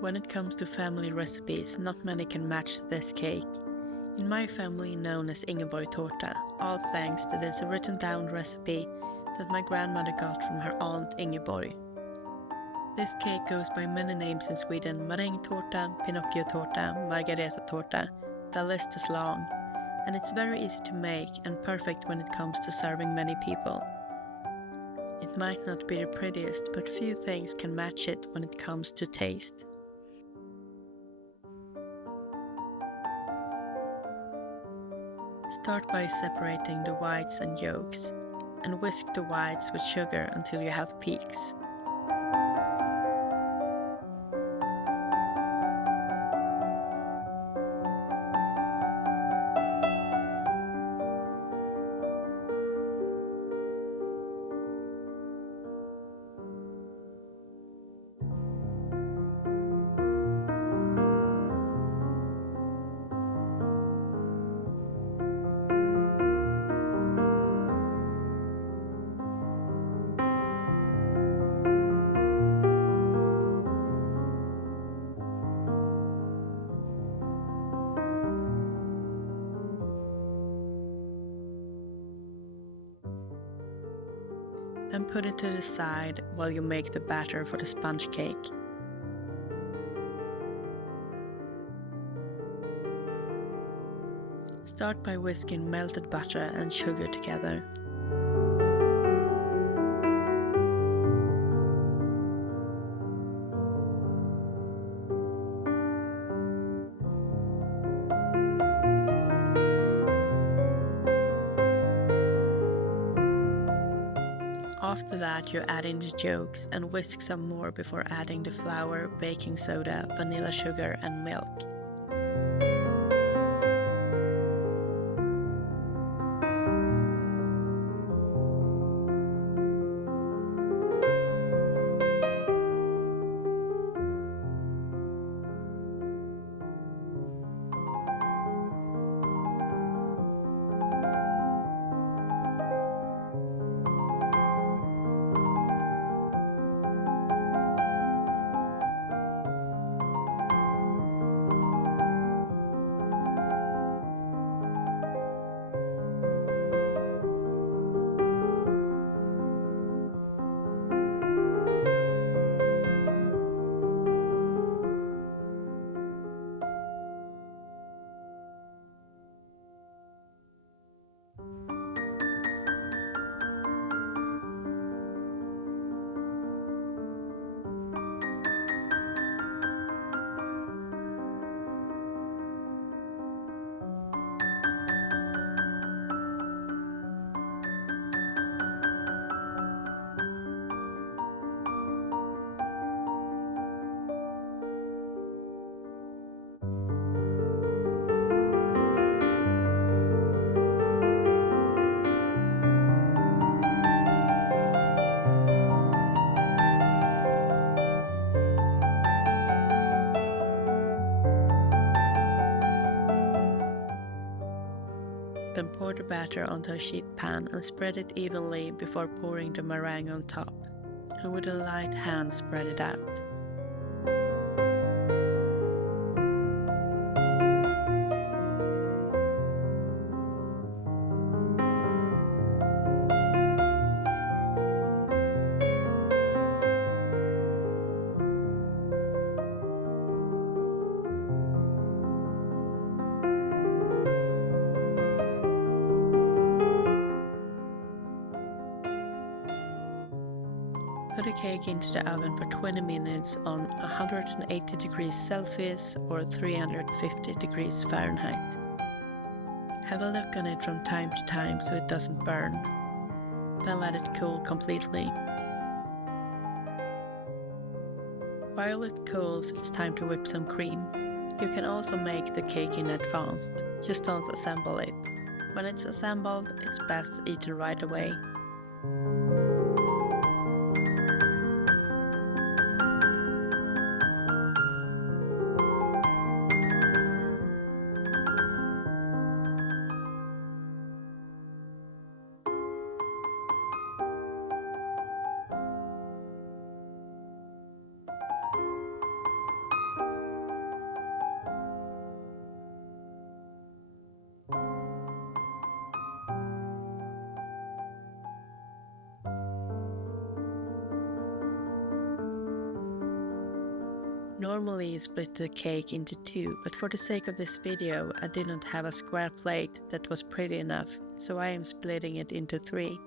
When it comes to family recipes, not many can match this cake. In my family, known as Ingeborgtårta, all thanks to this written down recipe that my grandmother got from her aunt Ingeborg. This cake goes by many names in Sweden: Marängtårta, Pinocchiotårta, Margaretatårta. The list is long, and it's very easy to make and perfect when it comes to serving many people. It might not be the prettiest, but few things can match it when it comes to taste. Start by separating the whites and yolks, and whisk the whites with sugar until you have peaks. Then put it to the side while you make the batter for the sponge cake. Start by whisking melted butter and sugar together. After that, you add in the yolks and whisk some more before adding the flour, baking soda, vanilla sugar and milk. Then pour the batter onto a sheet pan and spread it evenly before pouring the meringue on top, and with a light hand spread it out. Put the cake into the oven for 20 minutes on 180 degrees Celsius or 350 degrees Fahrenheit. Have a look on it from time to time so it doesn't burn. Then let it cool completely. While it cools, it's time to whip some cream. You can also make the cake in advance, just don't assemble it. When it's assembled, it's best eaten right away. Normally you split the cake into two, but for the sake of this video I did not have a square plate that was pretty enough, so I am splitting it into three.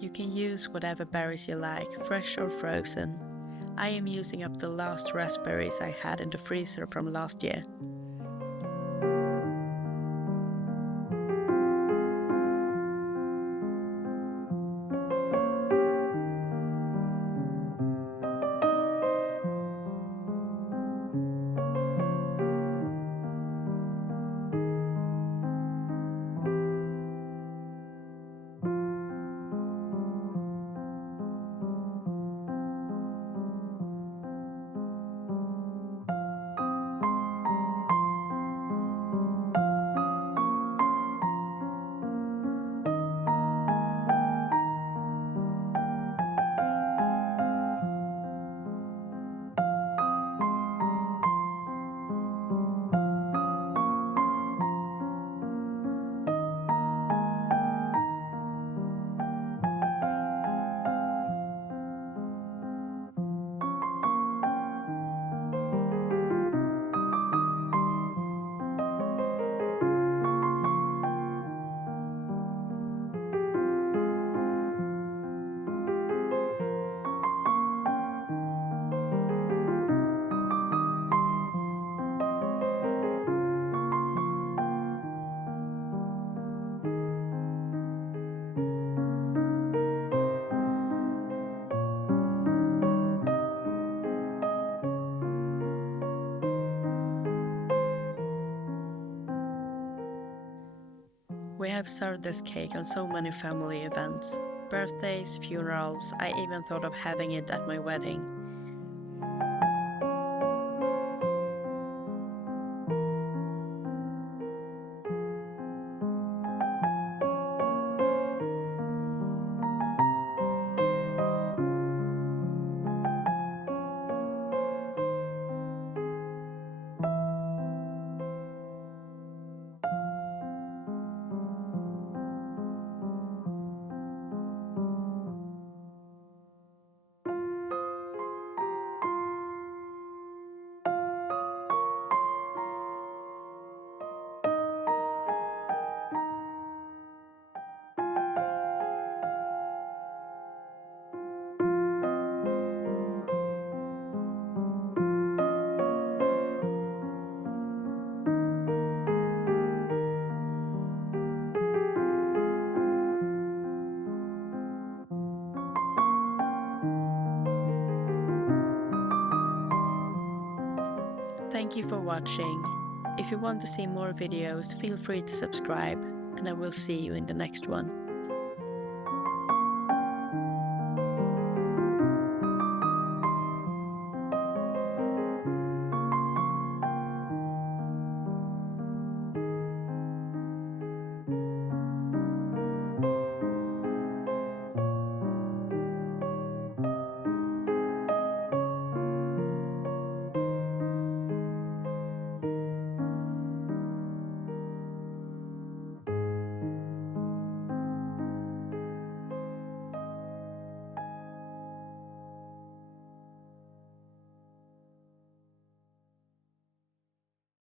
You can use whatever berries you like, fresh or frozen. I am using up the last raspberries I had in the freezer from last year. We have served this cake on so many family events, birthdays, funerals. I even thought of having it at my wedding. Thank you for watching. If you want to see more videos, feel free to subscribe, and I will see you in the next one.